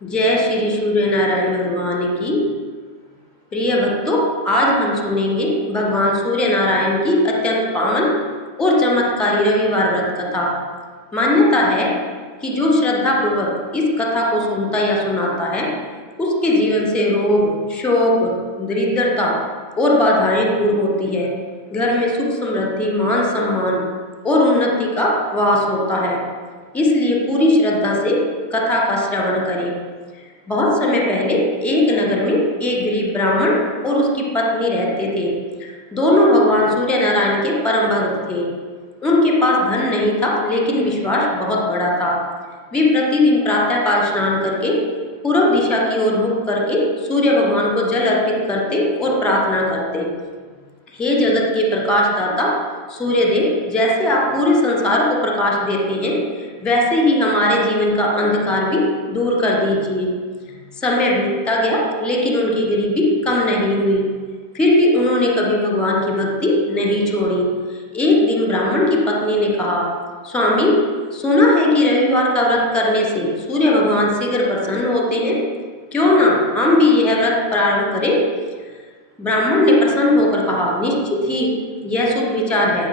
जय श्री सूर्य नारायण भगवान की। प्रिय भक्तों, आज हम सुनेंगे भगवान सूर्य नारायण की अत्यंत पावन और चमत्कारी रविवार व्रत कथा। मान्यता है कि जो श्रद्धा पूर्वक इस कथा को सुनता या सुनाता है, उसके जीवन से रोग, शोक, दरिद्रता और बाधाएं दूर होती है। घर में सुख, समृद्धि, मान सम्मान और उन्नति का वास होता है। इसलिए पूरी श्रद्धा से कथा का श्रवण करें। बहुत समय पहले एक नगर में एक गरीब ब्राह्मण और उसकी पत्नी रहते थे। दोनों भगवान सूर्य नारायण के परम भक्त थे। उनके पास धन नहीं था, लेकिन विश्वास बहुत बड़ा था। वे प्रतिदिन प्रातःकाल स्नान करके पूर्व दिशा की ओर मुख करके सूर्य भगवान को जल अर्पित करते और प्रार्थना करते। हे जगत के प्रकाश दाता सूर्यदेव, जैसे आप पूरे संसार को प्रकाश देते हैं, वैसे ही हमारे जीवन का अंधकार भी दूर कर दीजिए। समय बीतता गया, लेकिन उनकी गरीबी कम नहीं हुई। फिर भी उन्होंने कभी भगवान की भक्ति नहीं छोड़ी। एक दिन ब्राह्मण की पत्नी ने कहा, स्वामी, सुना है कि रविवार का व्रत करने से सूर्य भगवान शीघ्र प्रसन्न होते हैं। क्यों ना हम भी यह व्रत प्रारंभ करें? ब्राह्मण ने प्रसन्न होकर कहा, निश्चित ही यह शुभ विचार है।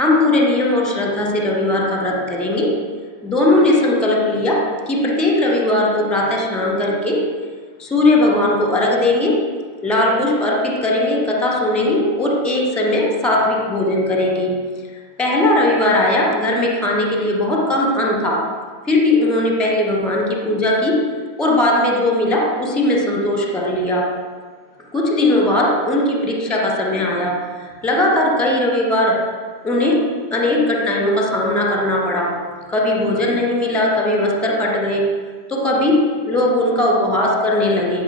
हम पूरे नियम और श्रद्धा से रविवार का व्रत करेंगे। दोनों ने संकल्प लिया कि प्रत्येक रविवार को प्रातः स्नान करके सूर्य भगवान को अर्घ देंगे, लाल पुष्प अर्पित करेंगे, कथा सुनेंगे और एक समय सात्विक भोजन करेंगे। पहला रविवार आया, घर में खाने के लिए बहुत कम अन्न था। फिर भी उन्होंने पहले भगवान की पूजा की और बाद में जो मिला उसी में संतोष कर लिया। कुछ दिनों बाद उनकी परीक्षा का समय आया। लगातार कई रविवार उन्हें अनेक कठिनाइयों का सामना करना पड़ा। कभी भोजन नहीं मिला, कभी वस्त्र फट गए, तो कभी लोग उनका उपहास करने लगे,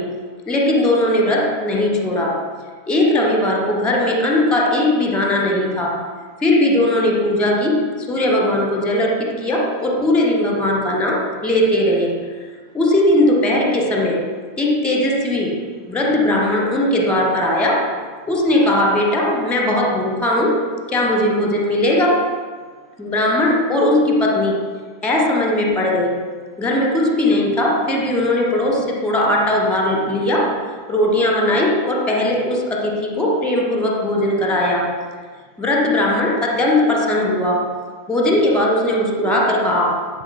लेकिन दोनों ने व्रत नहीं छोड़ा। एक रविवार को घर में अन्न का एक भी दाना नहीं था। फिर भी दोनों ने पूजा की, सूर्य भगवान को जल अर्पित किया और पूरे दिन भगवान का नाम लेते रहे। उसी दिन दोपहर के समय एक तेजस्वी वृद्ध ब्राह्मण उनके द्वार पर आया। उसने कहा, बेटा, मैं बहुत भूखा हूँ, क्या मुझे भोजन मिलेगा? ब्राह्मण और उसकी पत्नी असमझ में पड़ गए। घर में कुछ भी नहीं था, फिर भी उन्होंने पड़ोस से थोड़ा आटा उधार लिया, रोटियां बनाई और पहले उस अतिथि को प्रेम पूर्वक भोजन कराया। वृद्ध ब्राह्मण अत्यंत प्रसन्न हुआ। भोजन के बाद उसने मुस्कुरा कर कहा,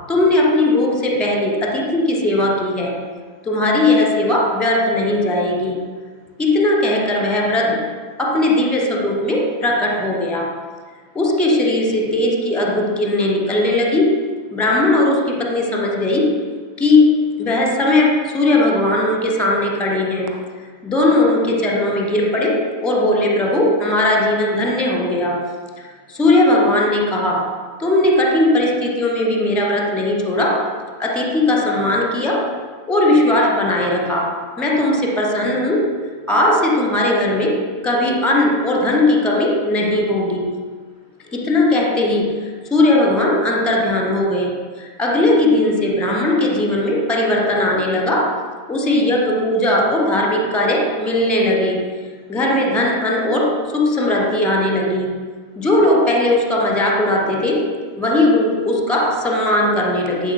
तुमने अपनी भूख से पहले अतिथि की सेवा की है, तुम्हारी यह सेवा व्यर्थ नहीं जाएगी। इतना कहकर वह वृद्ध अपने दिव्य स्वरूप में प्रकट हो गया। उसके शरीर से तेज की अद्भुत किरणें निकलने लगी। ब्राह्मण और उसकी पत्नी समझ गई कि वह समय सूर्य भगवान उनके सामने खड़े हैं। दोनों उनके चरणों में गिर पड़े और बोले, प्रभु, हमारा जीवन धन्य हो गया। सूर्य भगवान ने कहा, तुमने कठिन परिस्थितियों में भी मेरा व्रत नहीं छोड़ा, अतिथि का सम्मान किया और विश्वास बनाए रखा। मैं तुमसे प्रसन्न हूँ। आज से तुम्हारे घर में कभी अन्न और धन की कमी नहीं होगी। इतना कहते ही सूर्य भगवान अंतर्ध्यान हो गए। अगले ही दिन से ब्राह्मण के जीवन में परिवर्तन आने लगा। उसे यज्ञ, पूजा और धार्मिक कार्य मिलने लगे। घर में धन, अन्न और सुख समृद्धि आने लगी। जो लोग पहले उसका मजाक उड़ाते थे, वही उसका सम्मान करने लगे।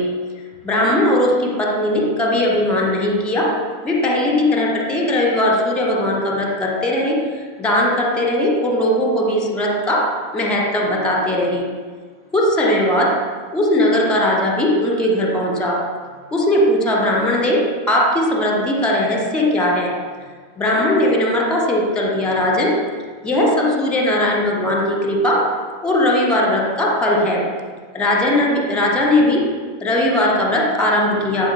ब्राह्मण और उसकी पत्नी ने कभी अभिमान नहीं किया। वे पहले की तरह प्रत्येक रविवार सूर्य भगवान का व्रत करते रहे, दान करते रहे और लोगों को भी इस व्रत का महत्व बताते रहे। कुछ समय बाद उस नगर का राजा भी उनके घर पहुंचा। उसने पूछा, ब्राह्मण देव, आपकी समृद्धि का रहस्य क्या है? ब्राह्मण ने विनम्रता से उत्तर दिया, राजन, यह सब सूर्य नारायण भगवान की कृपा और रविवार व्रत का फल है। राजा ने भी रविवार का व्रत आरंभ किया।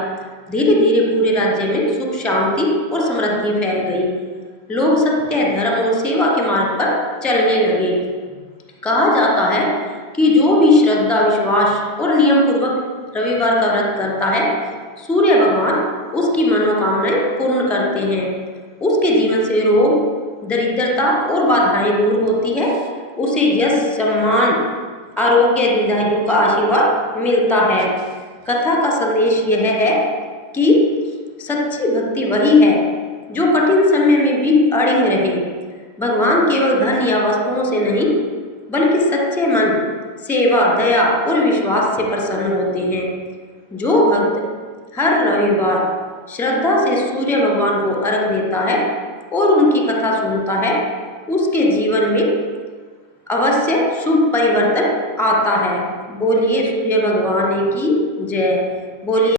धीरे धीरे पूरे राज्य में सुख, शांति और समृद्धि फैल गई। लोग सत्य, धर्म और सेवा के मार्ग पर चलने लगे। कहा जाता है कि जो भी श्रद्धा, विश्वास और नियम पूर्वक रविवार का व्रत करता है, सूर्य भगवान उसकी मनोकामनाएं पूर्ण करते हैं। उसके जीवन से रोग, दरिद्रता और बाधाएं दूर होती है। उसे यश, सम्मान, आरोग्य, दीर्घायु का आशीर्वाद मिलता है। कथा का संदेश यह है कि सच्ची भक्ति वही है जो कठिन समय में भी अड़िग रहे। भगवान केवल धन या वस्तुओं से नहीं, बल्कि सच्चे मन, सेवा, दया और विश्वास से प्रसन्न होते हैं। जो भक्त हर रविवार श्रद्धा से सूर्य भगवान को अर्घ देता है और उनकी कथा सुनता है, उसके जीवन में अवश्य शुभ परिवर्तन आता है। बोलिए सूर्य भगवान की जय। बोलिए।